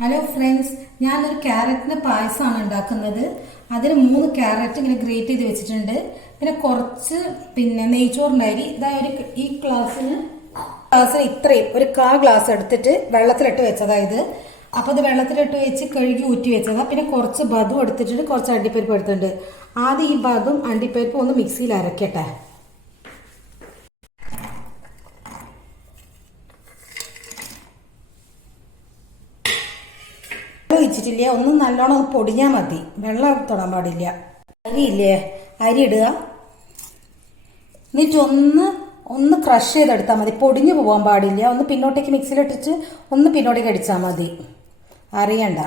Hello friends ഞാനൊരു ക്യാരറ്റിന് പായസമാണ് ഉണ്ടാക്കുന്നത്. അതിന് മൂന്ന് ക്യാരറ്റ് ഇങ്ങനെ ഗ്രേറ്റ് ചെയ്ത് വെച്ചിട്ടുണ്ട്. പിന്നെ കുറച്ച് പിന്നെ നെയ്ച്ചോറിന്റെ അരി. ഇതായത് ഒരു ഈ ഗ്ലാസ്സിന് ഗ്ലാസ്സിന് ഇത്രയും ഒരു കാ ഗ്ലാസ് എടുത്തിട്ട് വെള്ളത്തിലിട്ട് വെച്ചതായത് അപ്പോൾ അത് വെള്ളത്തിലിട്ട് വെച്ച് കഴുകി ഊറ്റി വെച്ചതാണ് പിന്നെ കുറച്ച് ബദും എടുത്തിട്ടുണ്ട്. കുറച്ച് അണ്ടിപ്പരിപ്പ് എടുത്തിട്ടുണ്ട്. ആദ്യം ഈ ബദും അണ്ടിപ്പരിപ്പും ഒന്ന് മിക്സിയിൽ അരക്കട്ടെ. വെള്ളം ഒന്നും നല്ലോണം പൊടിഞ്ഞാൽ മതി. വെള്ളം തൊടാൻ പാടില്ല. അരിയില്ലേ? അരി ഇടുക. എന്നിട്ട് ഒന്ന് ഒന്ന് ക്രഷ് ചെയ്തെടുത്താൽ മതി. പൊടിഞ്ഞു പോകാൻ പാടില്ല. ഒന്ന് പിന്നോട്ടേക്ക് മിക്സിയിലിട്ടിട്ട് ഒന്ന് പിന്നോട്ടേക്ക് അടിച്ചാൽ മതി. അറിയണ്ട.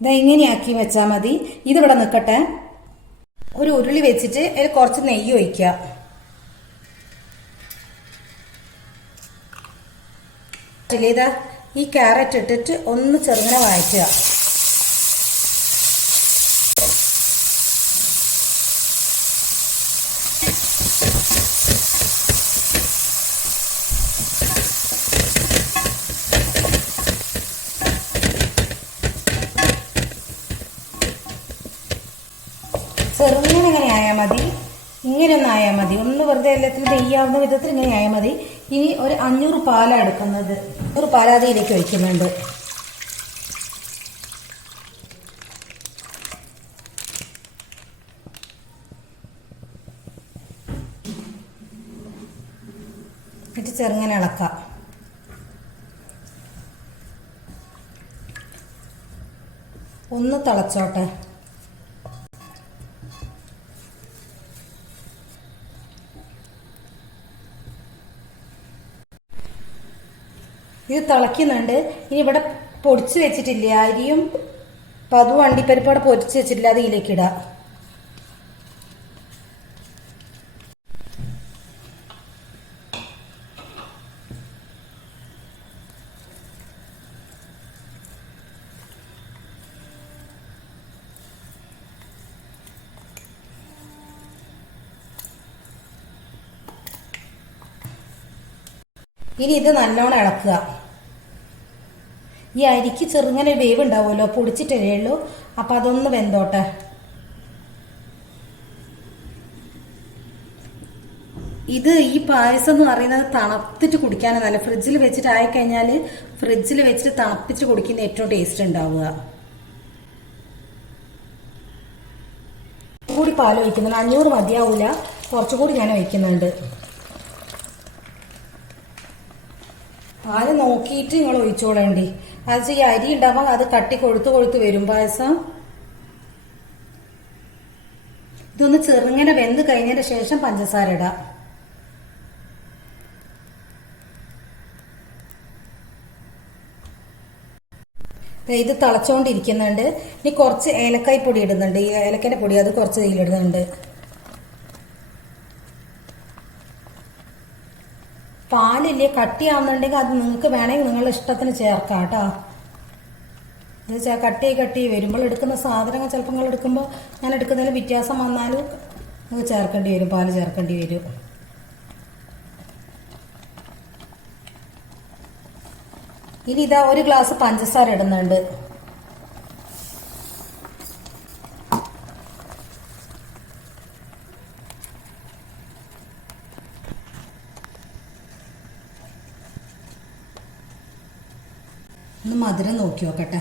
ഇത് എങ്ങനെയാക്കി വെച്ചാൽ മതി. ഇതിവിടെ നിൽക്കട്ടെ ഒരു ഉരുളി വെച്ചിട്ട് അതിൽ കുറച്ച് നെയ്യ് ഒഴിക്കുക. ഇതാ. ഈ ക്യാരറ്റ് ഇട്ടിട്ട് ഒന്ന് ചെറുങ്ങനെ വഴറ്റുക. ചെറുങ്ങനെ ഇങ്ങനെ ആയാൽ മതി. ഇങ്ങനെ ഒന്ന് ആയാൽ മതി. ഒന്ന് വെറുതെ എല്ലാത്തിനും നെയ്യാവുന്ന വിധത്തിൽ ഇങ്ങനെ ആയാൽ മതി. ഇനി ഒരു അഞ്ഞൂറ് പാലാണ് എടുക്കുന്നത്. അഞ്ഞൂറ് പാലാതിയിലേക്ക് ഒഴിക്കുന്നുണ്ട്. എന്നിട്ട് ചെറുങ്ങനെ ഇളക്കാം. ഒന്ന് തിളച്ചോട്ടെ. ഇത് തിളയ്ക്കുന്നുണ്ട് ഇനി ഇവിടെ പൊടിച്ച് വെച്ചിട്ടില്ല? അരിയും പതും അവിടെ പൊടിച്ച് വെച്ചിട്ടില്ല? അത് ഇതിലേക്ക് ഇടാം. ഇനി ഇത് നല്ലോണം ഇളക്കുക. ഈ അരിക്ക് ചെറുങ്ങനെ വേവ് ഉണ്ടാവുമല്ലോ പൊടിച്ചിട്ടേ ഉള്ളൂ. അപ്പൊ അതൊന്ന് വെന്തോട്ടെ. ഇത് ഈ പായസം എന്ന് പറയുന്നത് തണുത്തിട്ട് കുടിക്കാൻ നല്ല ഫ്രിഡ്ജിൽ വെച്ചിട്ട് ആയിക്കഴിഞ്ഞാൽ ഫ്രിഡ്ജിൽ വെച്ചിട്ട് തണുപ്പിച്ച് കുടിക്കുന്ന ഏറ്റവും ടേസ്റ്റ് ഉണ്ടാവുക. കൂടി പാൽ ഒഴിക്കുന്നുണ്ട്. അഞ്ഞൂറ് മതിയാവൂല. കുറച്ചുകൂടി ഞാൻ ഒഴിക്കുന്നുണ്ട്. പാൽ നോക്കിയിട്ട് നിങ്ങൾ ഒഴിച്ചോളേണ്ടി? അത് ഈ അരി ഉണ്ടാവുമ്പോൾ അത് കട്ടി കൊഴുത്ത് കൊഴുത്ത് വരും പായസം. ഇതൊന്ന് ചെറുങ്ങനെ വെന്ത് കഴിഞ്ഞതിന് ശേഷം പഞ്ചസാര ഇടാം. ഇത് തിളച്ചോണ്ടിരിക്കുന്നുണ്ട്. ഇനി കുറച്ച് ഏലക്കായ് പൊടി ഇടുന്നുണ്ട്. ഈ ഏലക്കന്റെ പൊടി അത് കുറച്ച് ഇതിലിടുന്നുണ്ട്. പാലില്ലേ? കട്ടിയാവുന്നുണ്ടെങ്കിൽ അത് നിങ്ങൾക്ക് വേണമെങ്കിൽ നിങ്ങളുടെ ഇഷ്ടത്തിന് ചേർക്കാം കേട്ടോ. ഇത് കട്ടി കട്ടി വരുമ്പോൾ എടുക്കുന്ന സാധനങ്ങൾ ചിലപ്പോൾ നിങ്ങൾ എടുക്കുമ്പോൾ ഞാൻ എടുക്കുന്നതിൽ വ്യത്യാസം വന്നാലും നിങ്ങൾക്ക് ചേർക്കേണ്ടി വരും പാൽ ചേർക്കേണ്ടി വരും. ഇനി ഇതാ ഒരു ഗ്ലാസ് പഞ്ചസാര ഇടുന്നുണ്ട്. ഒന്ന് മധുരം നോക്കി നോക്കട്ടെ.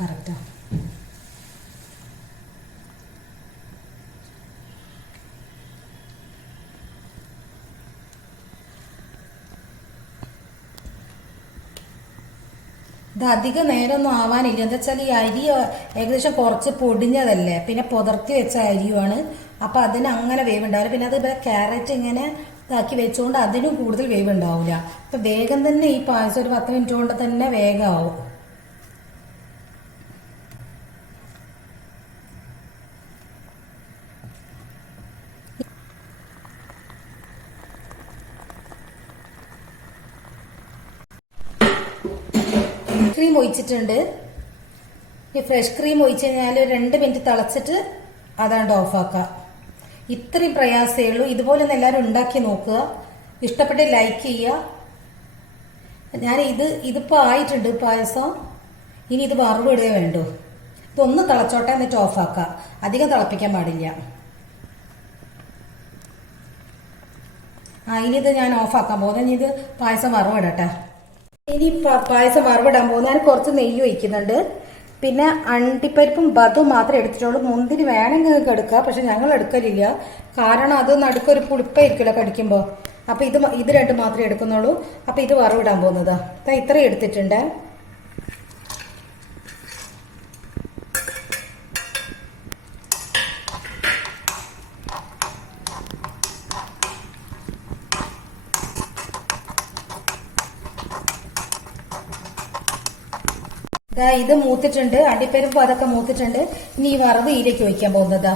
കറക്റ്റാ ഇത് അധിക നേരമൊന്നും ആവാനില്ല. എന്താ വെച്ചാൽ ഈ അരി ഏകദേശം കുറച്ച് പൊടിഞ്ഞതല്ലേ? പിന്നെ പുതർത്തി വെച്ച അരിയുമാണ് അപ്പോൾ അതിന് അങ്ങനെ വേവുണ്ടാവില്ല. പിന്നെ അത് ക്യാരറ്റ് ഇങ്ങനെ ഇതാക്കി വെച്ചുകൊണ്ട് അതിനും കൂടുതൽ വേവ് ഉണ്ടാവില്ല അപ്പൊ വേഗം തന്നെ ഈ പായസം ഒരു പത്ത് മിനിറ്റ് കൊണ്ട് തന്നെ വേഗമാവും ക്രീം ഒഴിച്ചിട്ടുണ്ട്. ഈ ഫ്രഷ് ക്രീം ഒഴിച്ച് കഴിഞ്ഞാൽ രണ്ട് മിനിറ്റ് തിളച്ചിട്ട് അതാണ്ട് ഓഫാക്കാം ഇത്രയും പ്രയാസമേ ഉള്ളൂ. ഇതുപോലെ ഒന്ന് എല്ലാവരും ഉണ്ടാക്കി നോക്കുക. ഇഷ്ടപ്പെട്ട് ലൈക്ക് ചെയ്യുക. ഞാൻ ഇത് ഇതിപ്പോൾ ആയിട്ടുണ്ട് പായസം. ഇനി ഇത് വറവിടുകയേ വേണ്ടൂ. ഇതൊന്ന് തിളച്ചോട്ടെ എന്നിട്ട് ഓഫാക്കുക അധികം തിളപ്പിക്കാൻ പാടില്ല. ആ ഇനി ഇത് ഞാൻ ഓഫാക്കാൻ പോകുന്നത് ഇനി ഇത് പായസം വറവിടട്ടെ ഇനി പായസം വറവിടാൻ പോകുന്നത് ഞാൻ കുറച്ച് നെയ്യ് ഒഴിക്കുന്നുണ്ട്. പിന്നെ അണ്ടിപ്പരിപ്പും ബതും മാത്രമേ എടുത്തിട്ടുള്ളൂ. മുന്തിരി വേണമെങ്കിൽ നിങ്ങൾക്ക് എടുക്കാം പക്ഷെ ഞങ്ങൾ എടുക്കലില്ല. കാരണം അത് നടുക്കൊരു പുളിപ്പായിരിക്കുമല്ലോ കടിക്കുമ്പോൾ അപ്പോൾ ഇത് ഇത് രണ്ട് മാത്രമേ എടുക്കുന്നുള്ളൂ. അപ്പോൾ ഇത് വറവിടാൻ പോകുന്നത്. ദാ ഇത്രയും എടുത്തിട്ടുണ്ട്. ഇത് മൂത്തിട്ടുണ്ട്. അണ്ടിപ്പരിപ്പ് അതൊക്കെ മൂത്തിട്ടുണ്ട്. ഇനി ഈ വറവ് ഈലേക്ക് ഒഴിക്കാൻ പോകുന്നതാ.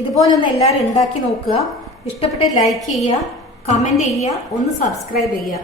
ഇതുപോലെ ഒന്ന് എല്ലാവരും ഉണ്ടാക്കി നോക്കുക. ഇഷ്ടപ്പെട്ട് ലൈക്ക് ചെയ്യുക കമന്റ് ചെയ്യുക ഒന്ന് സബ്സ്ക്രൈബ് ചെയ്യുക.